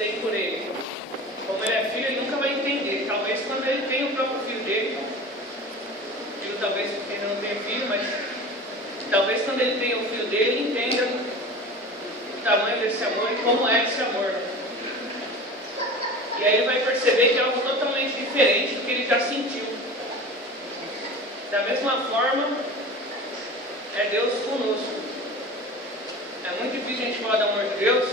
tem por ele. Como ele é filho, ele nunca vai entender. Talvez quando ele tem o próprio filho dele, filho talvez ainda não tenha filho, mas talvez quando ele tenha o filho dele, ele entenda o tamanho desse amor e como é esse amor. E aí ele vai perceber que é algo totalmente diferente do que ele já sentiu. Da mesma forma, é Deus conosco. É muito difícil a gente falar do amor de Deus,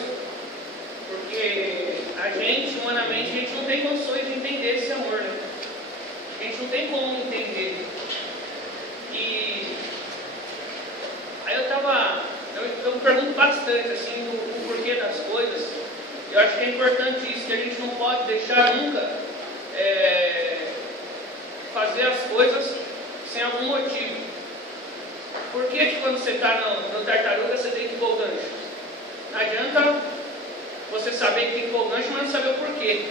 porque a gente, humanamente, a gente não tem condições de entender esse amor, né? A gente não tem como entender. E aí eu me pergunto bastante, assim, o porquê das coisas. Eu acho que é importante isso, que a gente não pode deixar nunca fazer as coisas sem algum motivo. Por que quando você está no tartaruga você tem que pôr o gancho? Não adianta você saber que tem que pôr o gancho, mas não saber o porquê.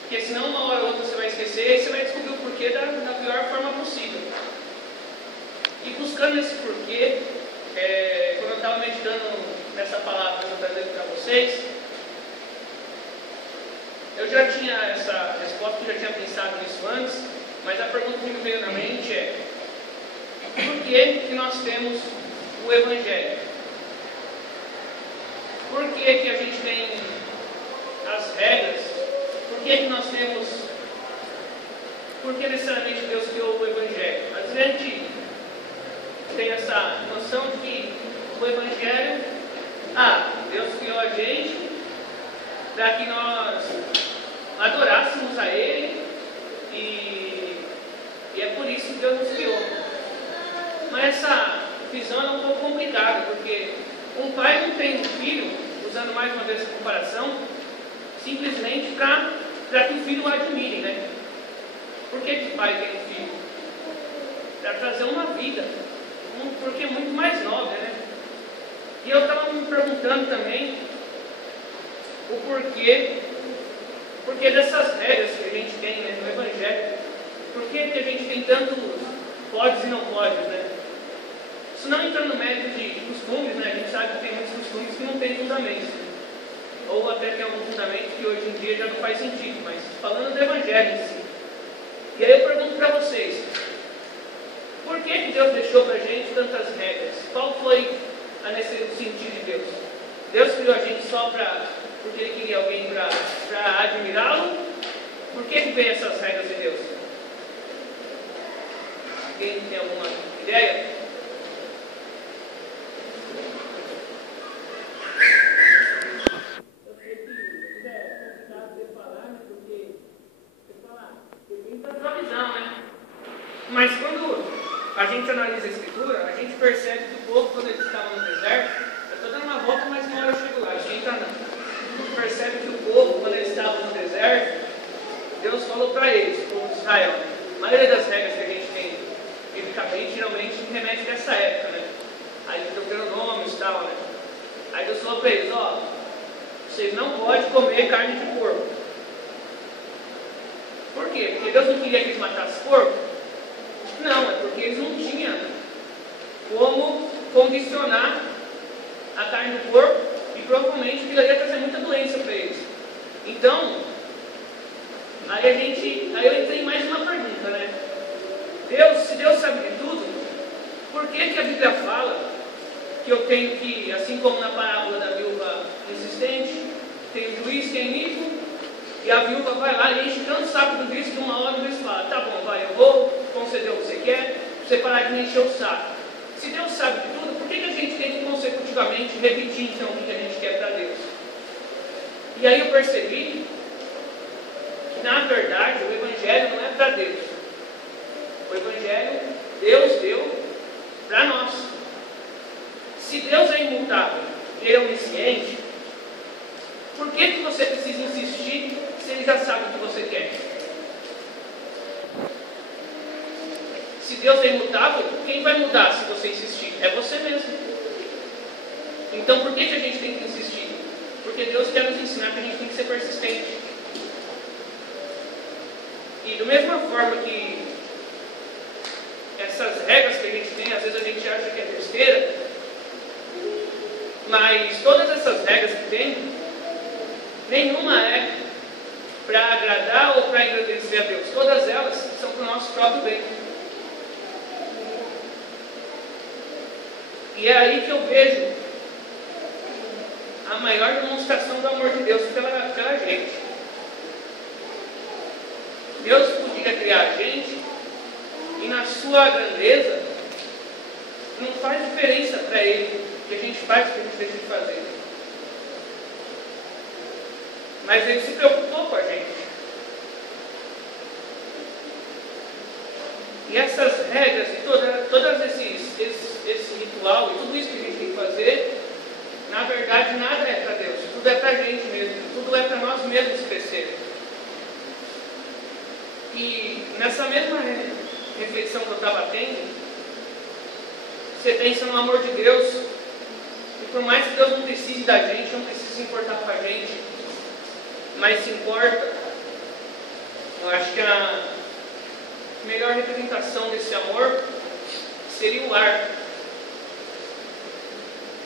Porque senão uma hora ou outra você vai esquecer e você vai descobrir o porquê da pior forma possível. E buscando esse porquê, quando eu estava meditando nessa palavra que eu estou trazendo para vocês, eu já tinha essa resposta, eu já tinha pensado nisso antes, mas a pergunta que me veio na mente é: por que nós temos o Evangelho? Por que a gente tem as regras? Por que nós temos... Por que necessariamente Deus criou o Evangelho? Às vezes a gente tem essa noção de que o Evangelho... Deus criou a gente para que nós adorássemos a Ele e é por isso que Deus nos criou. Mas essa visão é um pouco complicada, porque um pai não tem um filho, usando mais uma vez essa comparação, simplesmente para que o filho o admire, né? Por que o pai tem um filho? Para trazer uma vida, porque é muito mais nobre, né? E eu estava me perguntando também o porquê dessas regras que a gente tem, né, no Evangelho. Por que a gente tem tantos podes e não podes, né? Isso não entrando no mérito de costumes, né? A gente sabe que tem muitos costumes que não têm fundamento, né? Ou até tem algum fundamento que hoje em dia já não faz sentido, mas falando do Evangelho em si. E aí eu pergunto para vocês, por que Deus deixou para a gente tantas regras? Qual foi o sentido de Deus? Deus criou a gente só porque Ele queria alguém para admirá-lo? Por que veio essas regras de Deus? Alguém tem alguma ideia? Mas quando a gente analisa a Escritura, a gente percebe que o povo, quando eles estavam no deserto, eu estou dando uma volta, mas uma hora eu chego lá, esquenta não. A gente percebe que o povo, quando eles estavam no deserto, Deus falou para eles, o povo de Israel. A maioria das regras que a gente tem biblicamente, geralmente remete dessa época, né? Aí Deuteronômios e tal, né? Aí Deus falou para eles: vocês não podem comer carne de porco. Por quê? Porque Deus não queria que eles matassem porco? Não, é porque eles não tinham como condicionar a carne do porco e provavelmente aquilo ia trazer muita doença para eles. Então, aí eu entrei em mais uma pergunta, né? Se Deus sabe de tudo, por que a Bíblia fala que eu tenho que, assim como na parábola da viúva insistente, tem o juiz que é iníquo, e a viúva vai lá e enche tanto o saco do juiz que uma hora o juiz fala: tá bom, vai, eu vou conceder o que você quer, pra você parar de me encher o saco. Se Deus sabe de tudo, por que a gente tem que consecutivamente repetir então o que a gente quer para Deus? E aí eu percebi que, na verdade, o Evangelho não é para Deus. O Evangelho Deus deu para nós. Se Deus é imutável e Ele é onisciente, por que você precisa insistir se Ele já sabe o que você quer? Se Deus é imutável, quem vai mudar se você insistir? É você mesmo. Então por que a gente tem que insistir? Porque Deus quer nos ensinar que a gente tem que ser persistente. E da mesma forma que essas regras que a gente tem, às vezes a gente acha que é besteira, mas todas essas regras que tem, Nenhuma é para agradar ou para engrandecer a Deus. Todas elas são para o nosso próprio bem. E é aí que eu vejo a maior demonstração do amor de Deus pela gente. Deus podia criar a gente e na sua grandeza não faz diferença para Ele o que a gente faz, o que a gente deixa de fazer. Mas Ele se preocupou com a gente. E essas regras e todas esse ritual e tudo isso que a gente tem que fazer, na verdade nada é para Deus, tudo é para a gente mesmo, tudo é para nós mesmos crescer. E nessa mesma reflexão que eu estava tendo, você pensa no amor de Deus, e por mais que Deus não precise da gente, não precisa se importar com a gente, mas se importa, eu acho que a melhor representação desse amor seria o ar.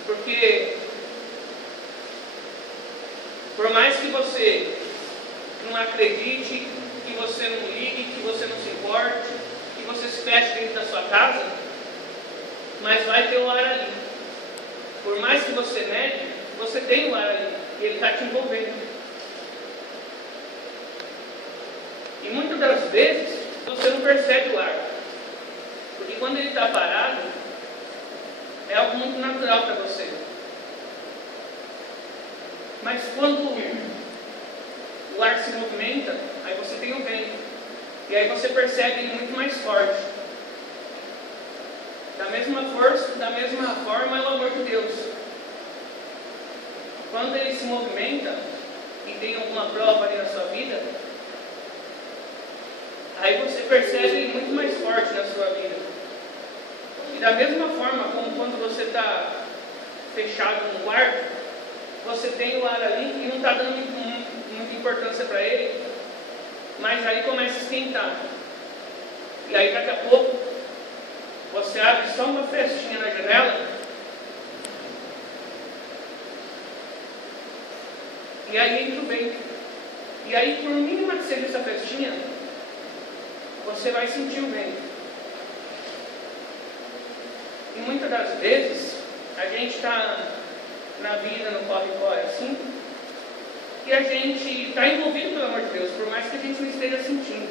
Porque por mais que você não acredite, que você não ligue, que você não se importe, que você se feche dentro da sua casa, mas vai ter o ar ali. Por mais que você negue, você tem o ar ali, e ele está te envolvendo. E muitas das vezes você não percebe o ar, porque quando ele está parado, é algo muito natural para você. Mas quando o ar se movimenta, aí você tem o vento, e aí você percebe ele muito mais forte. Da mesma forma é o amor de Deus. Quando ele se movimenta e tem alguma prova ali na sua vida, aí você percebe ele muito mais forte na sua vida. E da mesma forma como quando você está fechado no quarto, você tem o ar ali e não está dando muita importância para ele, mas aí começa a esquentar. E aí daqui a pouco você abre só uma frestinha na janela e aí entra o vento. E aí, por mínima que seja essa frestinha, você vai sentir o vento. E muitas das vezes a gente está na vida, no corre-corre assim, e a gente está envolvido pelo amor de Deus, por mais que a gente não esteja sentindo.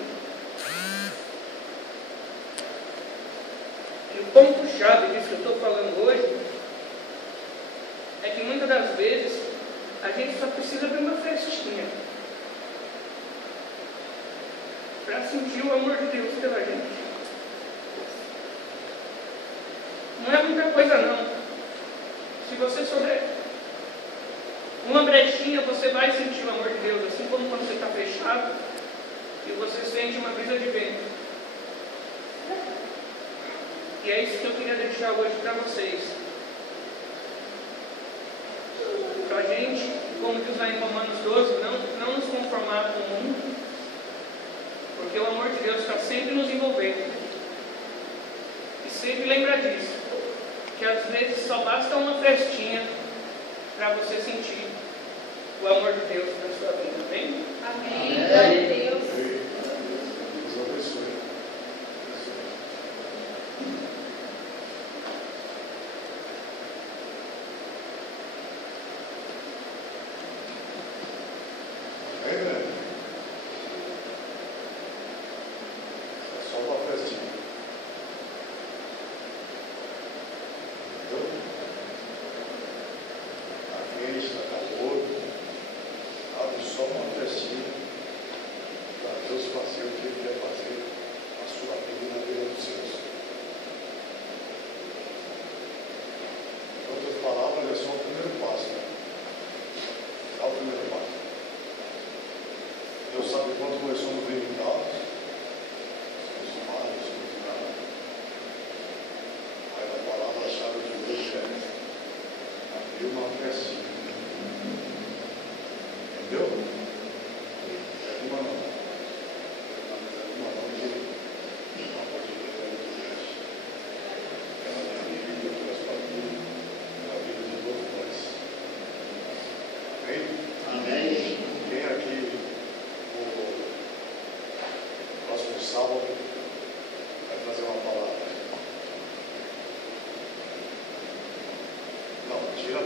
E o ponto-chave disso que eu estou falando hoje é que muitas das vezes a gente só precisa de uma festinha para sentir o amor de Deus pela gente. Não é muita coisa não. Se você souber uma brechinha, você vai sentir o amor de Deus, assim como quando você está fechado e você sente uma brisa de vento. E é isso que eu queria deixar hoje para vocês. Para a gente, como diz lá em Romanos 12, não nos conformar com o mundo, porque o amor de Deus está sempre nos envolvendo. E sempre lembra disso, que às vezes só basta uma festinha para você sentir o amor de Deus na sua vida. Amém? Amém. Glória a Deus. Deus abençoe. É só uma festinha. Entendeu? Está quente, está calor. Abre só uma festinha para Deus fazer o que Ele quer fazer na sua vida e na vida dos seus.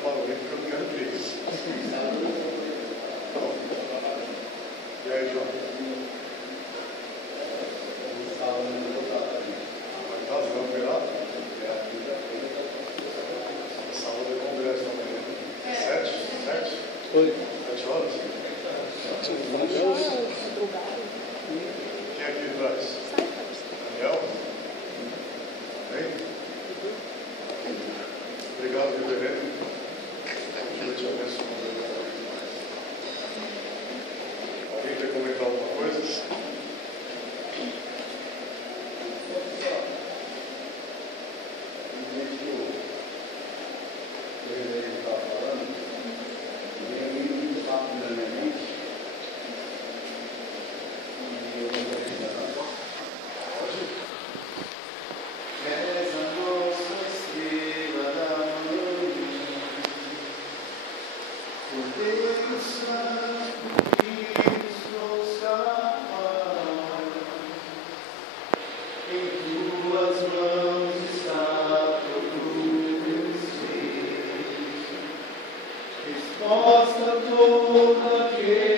barulho porque eu não quero ver isso. E aí, João? Vai estar vamos ver lá? Sábado é congresso também, né? 7? 7 horas? Quem é aqui atrás? Daniel? Hein? Obrigado, reverendo. Deus te abençoe. Alguém quer comentar alguma coisa? Resposta toda que